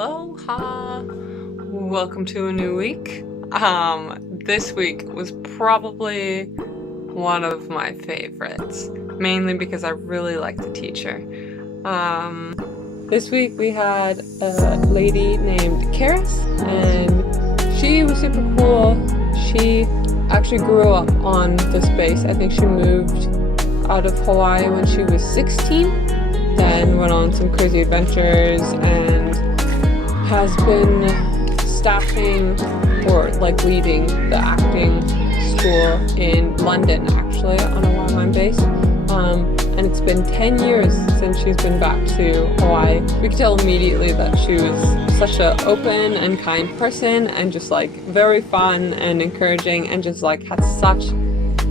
Aloha! Welcome to a new week. This week was probably one of my favorites, mainly because I really like the teacher. This week we had a lady named Karis, and she was super cool. She actually grew up on this base. I think she moved out of Hawaii when she was 16, then went on some crazy adventures and has been staffing or leading the acting school in London, actually, on a Wildline base. And it's been 10 years since she's been back to Hawaii. We could tell immediately that she was such an open and kind person, and just very fun and encouraging, and just had such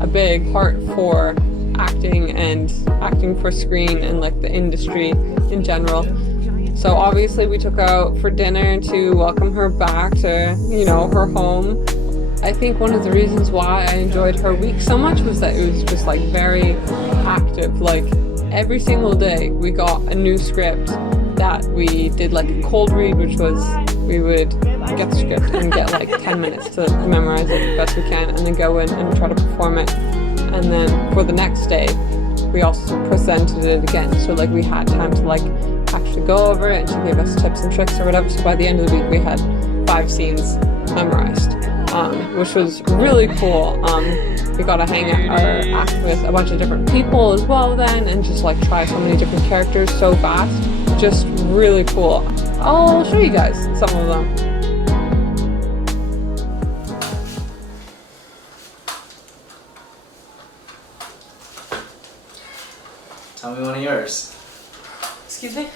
a big heart for acting and acting for screen and the industry in general. So obviously we took out for dinner to welcome her back to, her home. I think one of the reasons why I enjoyed her week so much was that it was just very active. Every single day we got a new script that we did a cold read, which was we would get the script and get 10 minutes to memorize it as best we can, and then go in and try to perform it. And then for the next day we also presented it again, so we had time to actually go over it, and she gave us tips and tricks or whatever. So by the end of the week we had 5 scenes memorized, which was really cool. We got to hang out or act with a bunch of different people as well then, and just try so many different characters so fast. Just really cool. I'll show you guys some of them. Tell me one of yours. Excuse me?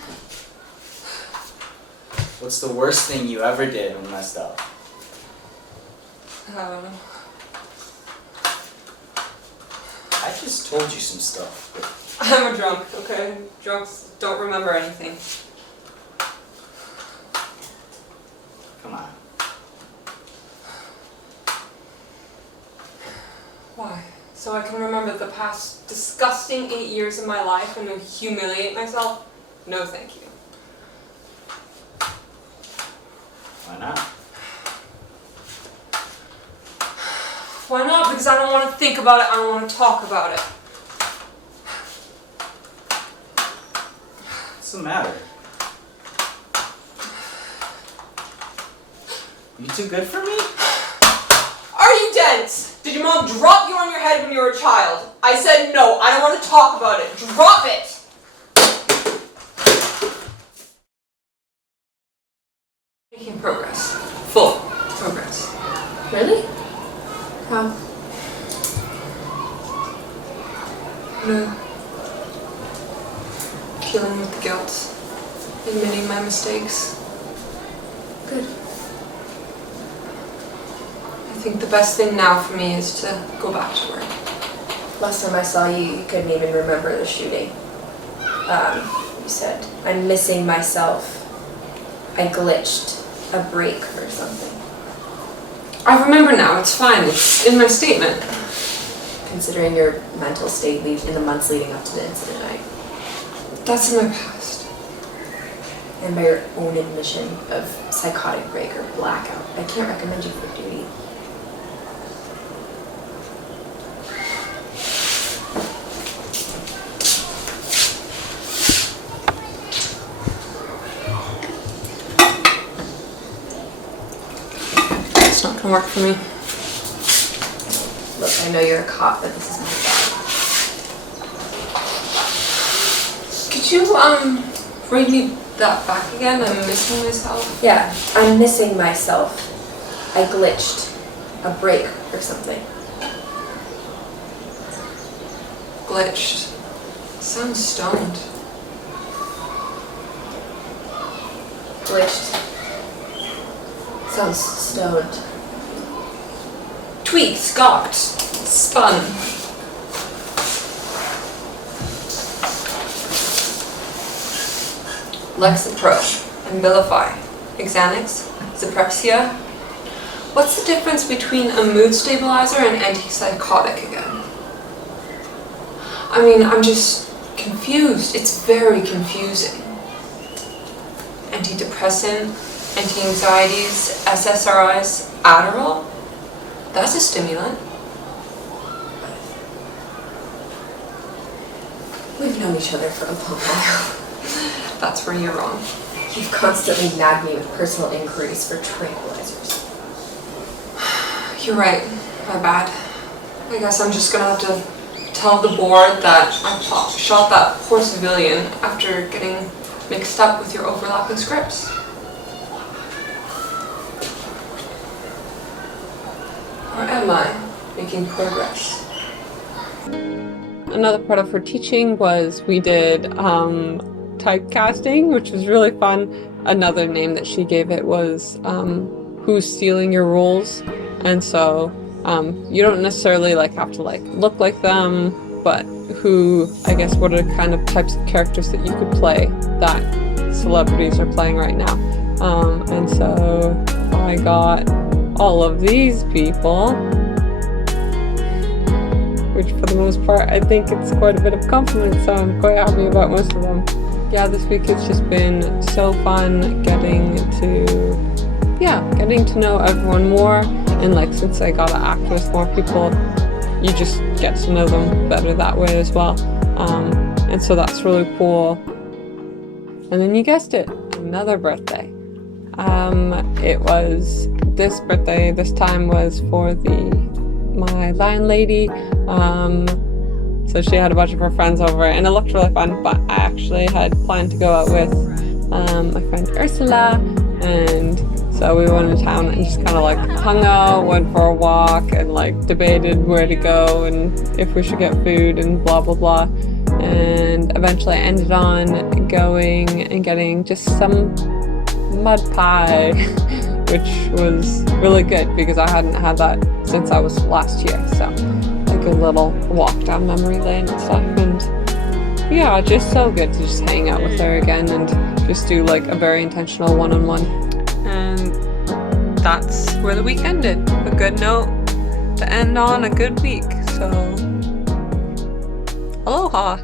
What's the worst thing you ever did and messed up? I don't know. I just told you some stuff. I'm a drunk, okay? Drunks don't remember anything. Come on. Why? So I can remember the past disgusting 8 years of my life and then humiliate myself? No, thank you. Why not? Why not? Because I don't want to think about it, I don't want to talk about it. What's the matter? You too good for me? Are you dense? Did your mom drop you on your head when you were a child? I said no, I don't want to talk about it. Drop it! Making progress. Full progress. Really? How? No. Dealing with the guilt. Admitting my mistakes. Good. I think the best thing now for me is to go back to work. Last time I saw you, you couldn't even remember the shooting. You said, I'm missing myself. I glitched a break or something. I remember now, it's fine, it's in my statement. Considering your mental state in the months leading up to the incident, That's in my past. and by your own admission of psychotic break or blackout, I can't recommend you for duty. It's not gonna work for me. Look, I know you're a cop, but this is my job. Could you, read me that back again? I'm missing myself. Yeah, I'm missing myself. I glitched a break or something. Glitched. Sounds stoned. Glitched. Sounds stoned. Tweaked, gawked, spun. Lexapro, Abilify, Xanax, Zyprexa. What's the difference between a mood stabilizer and antipsychotic again? I mean, I'm just confused. It's very confusing. antidepressant, anti-anxieties, SSRIs, Adderall. That's a stimulant. We've known each other for a long while. That's where you're wrong. You've constantly nagged me with personal inquiries for tranquilizers. You're right. My bad. I guess I'm just gonna have to tell the board that I shot that poor civilian after getting mixed up with your overlapping scripts. Or am I making progress? Another part of her teaching was we did typecasting, which was really fun. Another name that she gave it was Who's Stealing Your Roles? And so you don't necessarily have to look like them, but what are kind of types of characters that you could play that celebrities are playing right now. And so I got all of these people, which for the most part I think it's quite a bit of compliment, so I'm quite happy about most of them. Yeah, this week it's just been so fun getting to know everyone more, and since I got to act with more people, you just get to know them better that way as well. And so that's really cool. And then you guessed it, another birthday. It was this birthday, this time was for my landlady. So she had a bunch of her friends over and it looked really fun, but I actually had planned to go out with my friend Ursula, and so we went to town and just kind of hung out, went for a walk, and debated where to go and if we should get food and blah blah blah. And eventually I ended on going and getting just some mud pie, which was really good because I hadn't had that since I was last year. So a good little walk down memory lane and stuff, and yeah, just so good to just hang out with her again and just do a very intentional one-on-one. And that's where the week ended. A good note to end on, a good week. So aloha.